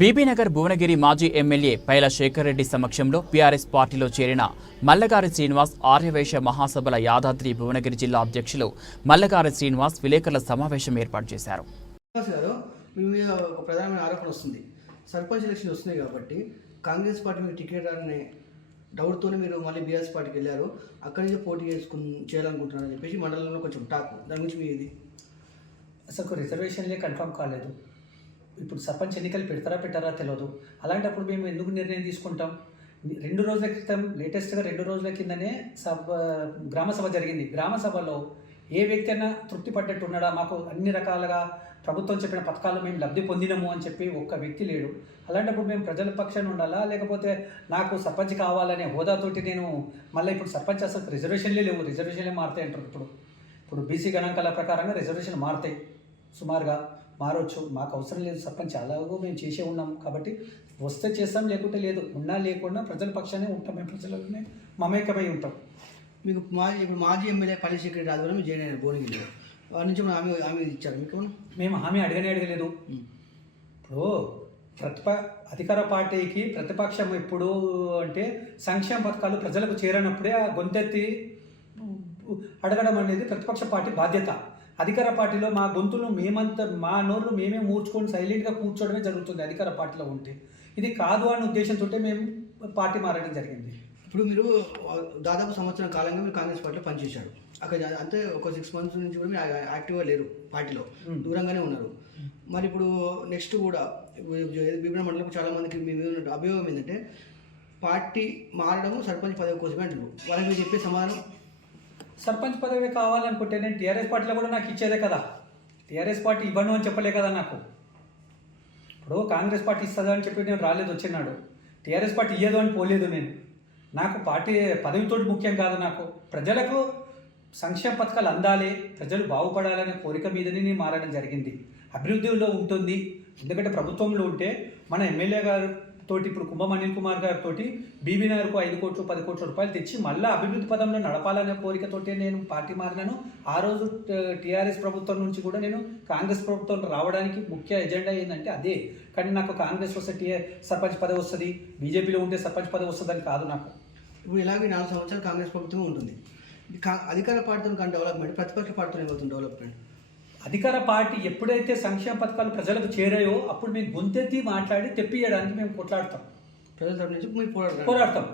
బీబీనగర్ భువనగిరి మాజీ ఎమ్మెల్యే పైల శేఖర్ రెడ్డి సమక్షంలో పీఆర్ఎస్ పార్టీలో చేరిన మల్లగారి శ్రీనివాస్ ఆర్యవైశ్య మహాసభల యాదాద్రి భువనగిరి జిల్లా అధ్యక్షులు మల్లగారి శ్రీనివాస్ విలేకరుల సమావేశం ఏర్పాటు చేశారు. మీ మీద ఒక ప్రధానమైన ఆరోపణ వస్తుంది. సర్పంచ్ ఎలక్షన్ వస్తున్నాయి కాబట్టి కాంగ్రెస్ పార్టీ మీకు టికెట్ అనే డౌట్తోనే మీరు మళ్ళీ బీఆర్ఎస్ పార్టీకి వెళ్ళారు. అక్కడి నుంచి పోటీ చేయాలనుకుంటున్నారని చెప్పేసి మండలంలో కొంచెం టాక్. దాని గురించి మీ ఇది అసలు రిజర్వేషన్లే కన్ఫర్మ్ కాలేదు. ఇప్పుడు సర్పంచ్ ఎన్నికలు పెట్టారా తెలియదు. అలాంటప్పుడు మేము ఎందుకు నిర్ణయం తీసుకుంటాం? 2 రోజుల క్రితం లేటెస్ట్గా 2 రోజుల కిందనే గ్రామ సభ జరిగింది. గ్రామ సభలో ఏ వ్యక్తి అయినా తృప్తి పడ్డట్టు ఉన్నాడా? మాకు అన్ని రకాలుగా ప్రభుత్వం చెప్పిన పథకాలు మేము లబ్ధి పొందినము అని చెప్పి ఒక్క వ్యక్తి లేడు. అలాంటప్పుడు మేము ప్రజల పక్షాన ఉండాలా, లేకపోతే నాకు సర్పంచ్ కావాలనే హోదాతోటి నేను మళ్ళీ ఇప్పుడు సర్పంచ్ అసలు రిజర్వేషన్లే లేవు, రిజర్వేషన్లే మారుతాయి అంటారు. ఇప్పుడు బీసీ గణాంకాల ప్రకారంగా రిజర్వేషన్ మారుతాయి, సుమారుగా మారవచ్చు. మాకు అవసరం లేదు సర్పంచ్, అలాగో మేము చేసే ఉన్నాం కాబట్టి వస్తే చేస్తాం, లేకుంటే లేదు. ఉన్నా లేకుండా ప్రజల పక్షానే ఉంటాం, మేము ప్రజలనే మమేకమై ఉంటాం. మీకు ఇప్పుడు మాజీ ఎమ్మెల్యే పైల శేఖర్ రెడ్డి ఆధ్వర్యంలో మీరు జాయిన్ అయ్యారు భువనగిరిలో. వారి నుంచి హామీ ఇచ్చారు మీకు? మేము హామీ అడగలేదు. ఇప్పుడు అధికార పార్టీకి ప్రతిపక్షం ఎప్పుడు అంటే సంక్షేమ పథకాలు ప్రజలకు చేరనప్పుడే ఆ గొంతెత్తి అడగడం అనేది ప్రతిపక్ష పార్టీ బాధ్యత. అధికార పార్టీలో మా గొంతులు మా నోళ్ళు మేమే మూర్చుకొని సైలెంట్గా కూర్చోవడమే జరుగుతుంది అధికార పార్టీలో ఉంటే. ఇది కాదు అనే ఉద్దేశంతో మేము పార్టీ మారడం జరిగింది. ఇప్పుడు మీరు దాదాపు సంవత్సరం కాలంగా మీరు కాంగ్రెస్ పార్టీలో పనిచేశారు. అక్కడ అంటే ఒక 6 months నుంచి కూడా మీరు యాక్టివ్గా లేరు, పార్టీలో దూరంగానే ఉన్నారు. మరి ఇప్పుడు నెక్స్ట్ కూడా విభిన్న మండలం చాలా మందికి మీ మీద ఉన్న అభియోగం ఏంటంటే పార్టీ మారడము సర్పంచ్ పదవి కోసమే అంటారు. వాళ్ళకి మీరు చెప్పే సమాధానం? సర్పంచ్ పదవి కావాలనుకుంటే నేను టీఆర్ఎస్ పార్టీలో కూడా నాకు ఇచ్చేదే కదా. టీఆర్ఎస్ పార్టీ ఇవ్వను అని చెప్పలే కదా నాకు. ఇప్పుడు కాంగ్రెస్ పార్టీ ఇస్తుందా అని చెప్పి నేను రాలేదు, వచ్చినాడు. టీఆర్ఎస్ పార్టీ ఇయ్యదు అని పోలేదు నేను. నాకు పార్టీ పదవితోటి ముఖ్యం కాదు. నాకు ప్రజలకు సంక్షేమ పథకాలు అందాలి, ప్రజలు బాగుపడాలనే కోరిక మీదనే నేను మారడం జరిగింది. అభివృద్ధిలో ఉంటుంది. ఎందుకంటే ప్రభుత్వంలో ఉంటే మన ఎమ్మెల్యే గారితో ఇప్పుడు కుంభం అనిల్ కుమార్ గారితో బీబీనగర్కు 5 కోట్లు 10 కోట్ల రూపాయలు తెచ్చి మళ్ళీ అభివృద్ధి పదంలో నడపాలనే కోరికతోటే నేను పార్టీ మారినాను. ఆ రోజు టీఆర్ఎస్ ప్రభుత్వం నుంచి కూడా నేను కాంగ్రెస్ ప్రభుత్వం రావడానికి ముఖ్య ఎజెండా ఏంటంటే అదే. కానీ నాకు కాంగ్రెస్ వస్తే సర్పంచ్ పదవి వస్తుంది, బీజేపీలో ఉంటే సర్పంచ్ పదవి వస్తుందని కాదు నాకు. ఇప్పుడు ఇలాగే 4 సంవత్సరాలు కాంగ్రెస్ ప్రభుత్వం ఉంటుంది. అధికార పార్టీతో కానీ డెవలప్మెంట్, ప్రతిపక్ష పార్టీతో ఏమవుతుంది డెవలప్మెంట్? అధికార పార్టీ ఎప్పుడైతే సంక్షేమ పథకాలు ప్రజలకు చేరాయో అప్పుడు మేము గొంతెత్తి మాట్లాడి తెప్పియడానికి మేము కొట్లాడతాం, ప్రజల తరపు నుంచి మీరు పోరాడతాం.